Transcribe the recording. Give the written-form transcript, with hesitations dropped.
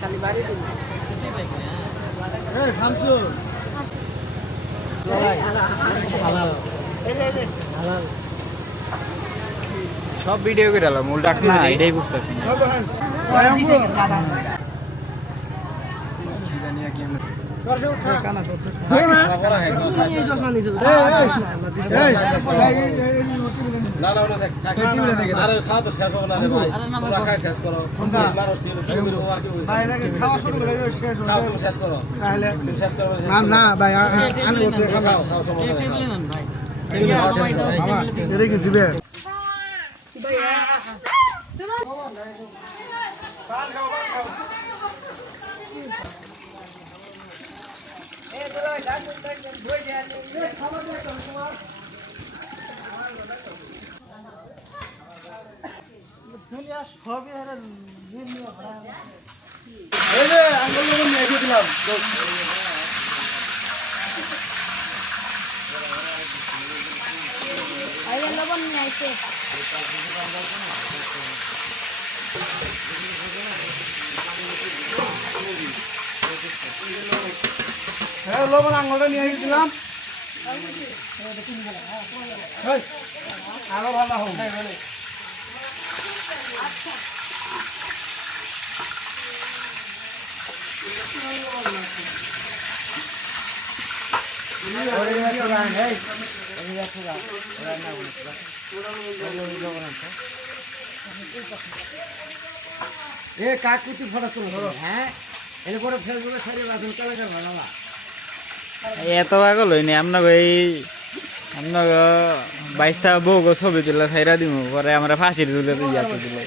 খালি বাড়ি দিন এই শামসু হালাল হালাল সব ভিডিও করে এলাম মূল ডাক্তার না এটাই বুঝতেছি না না ভাই হ্যাঁ লবণ আঙুলটা নিয়ে দিলাম আরো ভালো হবে এ কাকুতি ফটো তুলো হ্যাঁ এরপরে ফেসবুকে সারি বাসন কালে ভালো না এত পাগল হইনি আপনার এই আপনার 22টা বউ ছবি তুলে ছাইরা দিব পরে আমরা ফাঁসির ঝুলে দিলে